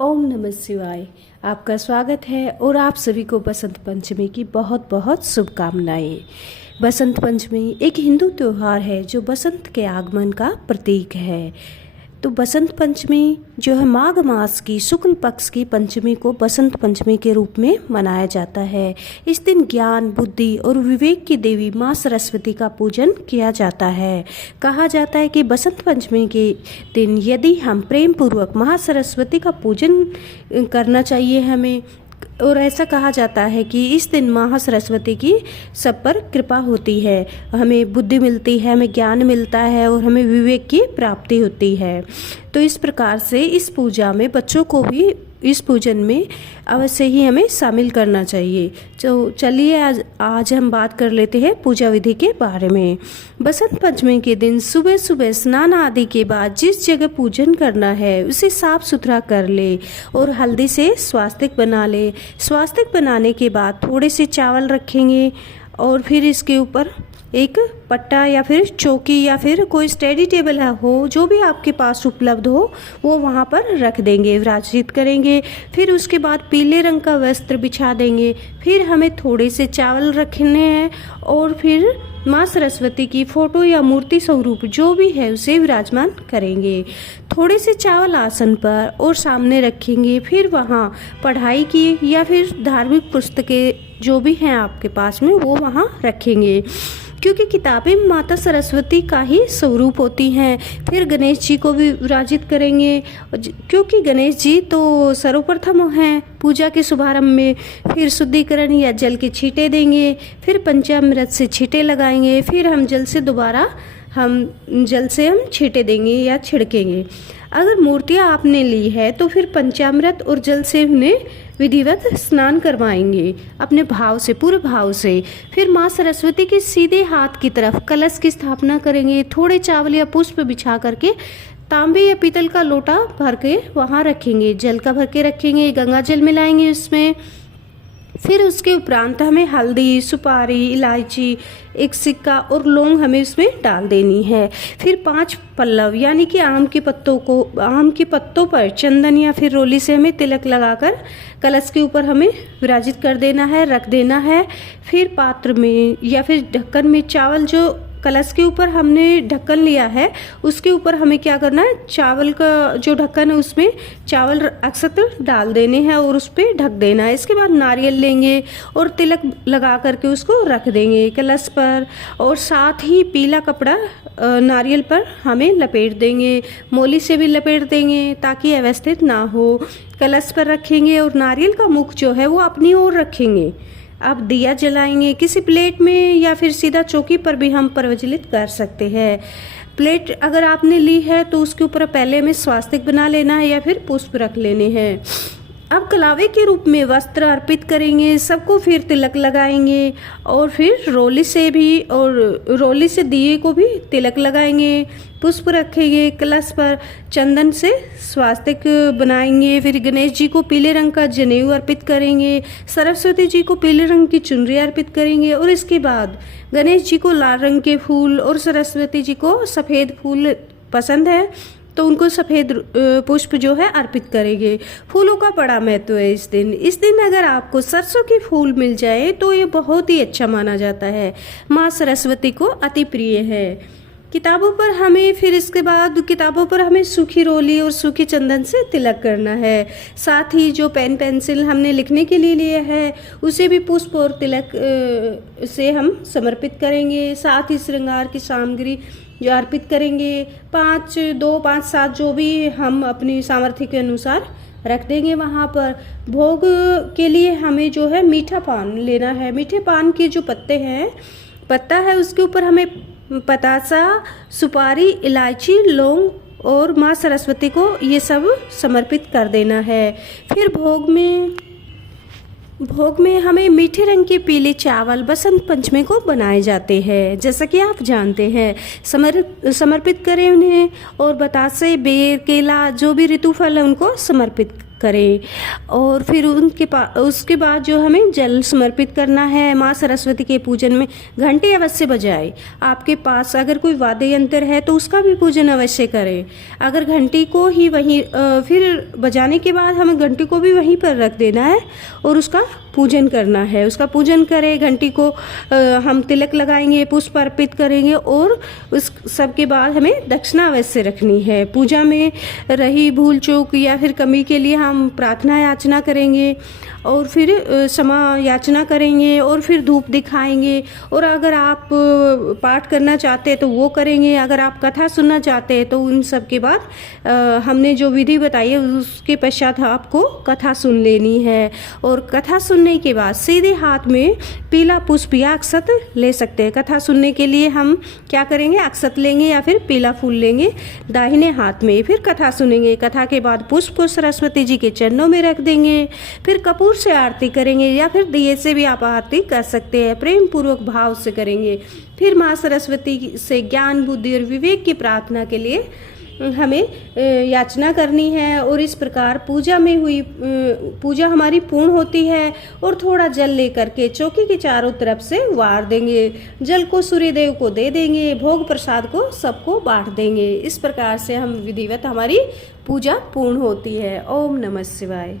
ओम नमः शिवाय। आपका स्वागत है और आप सभी को बसंत पंचमी की बहुत बहुत शुभकामनाएं। बसंत पंचमी एक हिंदू त्यौहार है जो बसंत के आगमन का प्रतीक है। तो बसंत पंचमी जो है माघ मास की शुक्ल पक्ष की पंचमी को बसंत पंचमी के रूप में मनाया जाता है। इस दिन ज्ञान, बुद्धि और विवेक की देवी माँ सरस्वती का पूजन किया जाता है। कहा जाता है कि बसंत पंचमी के दिन यदि हम प्रेम पूर्वक माँ सरस्वती का पूजन करना चाहिए हमें, और ऐसा कहा जाता है कि इस दिन माँ सरस्वती की सब पर कृपा होती है, हमें बुद्धि मिलती है, हमें ज्ञान मिलता है और हमें विवेक की प्राप्ति होती है। तो इस प्रकार से इस पूजा में बच्चों को भी इस पूजन में अवश्य ही हमें शामिल करना चाहिए। तो चलिए आज हम बात कर लेते हैं पूजा विधि के बारे में। बसंत पंचमी के दिन सुबह सुबह स्नान आदि के बाद जिस जगह पूजन करना है उसे साफ सुथरा कर ले और हल्दी से स्वास्तिक बना ले। स्वास्तिक बनाने के बाद थोड़े से चावल रखेंगे और फिर इसके ऊपर एक पट्टा या फिर चौकी या फिर कोई स्टडी टेबल हो, जो भी आपके पास उपलब्ध हो वो वहाँ पर रख देंगे, विराजित करेंगे। फिर उसके बाद पीले रंग का वस्त्र बिछा देंगे। फिर हमें थोड़े से चावल रखने हैं और फिर माँ सरस्वती की फोटो या मूर्ति स्वरूप जो भी है उसे विराजमान करेंगे। थोड़े से चावल आसन पर और सामने रखेंगे। फिर वहाँ पढ़ाई की या फिर धार्मिक पुस्तकें जो भी हैं आपके पास में वो वहाँ रखेंगे, क्योंकि किताबें माता सरस्वती का ही स्वरूप होती हैं। फिर गणेश जी को भी विराजित करेंगे, क्योंकि गणेश जी तो सर्वप्रथम हैं पूजा के शुभारंभ में। फिर शुद्धिकरण या जल के छींटे देंगे, फिर पंचामृत से छींटे लगाएंगे, फिर हम जल से हम छींटे देंगे या छिड़केंगे। अगर मूर्तियाँ आपने ली है तो फिर पंचामृत और जल से उन्हें विधिवत स्नान करवाएंगे अपने भाव से, पूरे भाव से। फिर माँ सरस्वती के सीधे हाथ की तरफ कलश की स्थापना करेंगे। थोड़े चावल या पुष्प बिछा करके तांबे या पीतल का लोटा भर के वहाँ रखेंगे, जल का भर के रखेंगे, गंगा जल मिलाएंगे उसमें। फिर उसके उपरांत हमें हल्दी, सुपारी, इलायची, एक सिक्का और लौंग हमें उसमें डाल देनी है। फिर 5 पल्लव यानी कि आम के पत्तों पर चंदन या फिर रोली से हमें तिलक लगाकर कलश के ऊपर हमें विराजित कर देना है, रख देना है। फिर पात्र में या फिर ढक्कन में चावल जो कलश के ऊपर हमने ढक्कन लिया है उसके ऊपर हमें क्या करना है, चावल का जो ढक्कन है उसमें चावल अक्षत डाल देने हैं और उस पर ढक देना है। इसके बाद नारियल लेंगे और तिलक लगा करके उसको रख देंगे कलश पर, और साथ ही पीला कपड़ा नारियल पर हमें लपेट देंगे, मोली से भी लपेट देंगे ताकि अव्यवस्थित ना हो। कलश पर रखेंगे और नारियल का मुख जो है वो अपनी ओर रखेंगे। अब दिया जलाएंगे किसी प्लेट में या फिर सीधा चौकी पर भी हम प्रज्वलित कर सकते हैं। प्लेट अगर आपने ली है तो उसके ऊपर पहले हमें स्वास्तिक बना लेना है या फिर पुष्प रख लेने हैं। अब कलावे के रूप में वस्त्र अर्पित करेंगे, सबको फिर तिलक लगाएंगे और फिर रोली से दिए को भी तिलक लगाएंगे, पुष्प रखेंगे कलश पर, चंदन से स्वास्तिक बनाएंगे। फिर गणेश जी को पीले रंग का जनेऊ अर्पित करेंगे, सरस्वती जी को पीले रंग की चुनरी अर्पित करेंगे और इसके बाद गणेश जी को लाल रंग के फूल और सरस्वती जी को सफ़ेद फूल पसंद है तो उनको सफ़ेद पुष्प जो है अर्पित करेंगे। फूलों का बड़ा महत्व है इस दिन अगर आपको सरसों के फूल मिल जाए तो ये बहुत ही अच्छा माना जाता है, माँ सरस्वती को अति प्रिय है। किताबों पर हमें सूखी रोली और सूखी चंदन से तिलक करना है। साथ ही जो पेन पेंसिल हमने लिखने के लिए लिए है उसे भी पुष्प और तिलक से हम समर्पित करेंगे। साथ ही श्रृंगार की सामग्री जो अर्पित करेंगे 5, 2, 5, 7 जो भी हम अपनी सामर्थ्य के अनुसार रख देंगे वहाँ पर। भोग के लिए हमें जो है मीठा पान लेना है। मीठे पान के जो पत्ता है उसके ऊपर हमें पतासा, सुपारी, इलायची, लौंग और माँ सरस्वती को ये सब समर्पित कर देना है। फिर भोग में हमें मीठे रंग के पीले चावल बसंत पंचमी को बनाए जाते हैं, जैसा कि आप जानते हैं। समर्पित करें उन्हें और बतासे, बेर, केला जो भी ऋतु फल है उनको समर्पित करें। और फिर उसके बाद जो हमें जल समर्पित करना है माँ सरस्वती के पूजन में घंटी अवश्य बजाए। आपके पास अगर कोई वाद्य यंत्र है तो उसका भी पूजन अवश्य करें। अगर घंटी को ही वहीं फिर बजाने के बाद हमें घंटी को भी वहीं पर रख देना है और उसका पूजन करना है। उसका पूजन करें, घंटी को हम तिलक लगाएंगे, पुष्प अर्पित करेंगे और उस सब के बाद हमें दक्षिणा अवश्य रखनी है। पूजा में रही भूल चूक या फिर कमी के लिए हम प्रार्थना याचना करेंगे और फिर क्षमा याचना करेंगे और फिर धूप दिखाएंगे। और अगर आप पाठ करना चाहते हैं तो वो करेंगे। अगर आप कथा सुनना चाहते हैं तो उन सब के बाद हमने जो विधि बताई है उसके पश्चात आपको कथा सुन लेनी है। और कथा सुनने के बाद सीधे हाथ में पीला पुष्प या अक्षत ले सकते हैं। कथा सुनने के लिए हम क्या करेंगे, अक्षत लेंगे या फिर पीला फूल लेंगे दाहिने हाथ में। फिर कथा सुनेंगे। कथा के बाद पुष्प को सरस्वती जी के चरणों में रख देंगे। फिर कपूर से आरती करेंगे या फिर दिए से भी आप आरती कर सकते हैं। प्रेम पूर्वक भाव से करेंगे। फिर माँ सरस्वती से ज्ञान बुद्धि और विवेक की प्रार्थना के लिए हमें याचना करनी है। और इस प्रकार पूजा हमारी पूर्ण होती है। और थोड़ा जल लेकर के चौकी के चारों तरफ से वार देंगे। जल को सूर्यदेव को दे देंगे, भोग प्रसाद को सबको बांट देंगे। इस प्रकार से हम विधिवत हमारी पूजा पूर्ण होती है। ओम नमः शिवाय।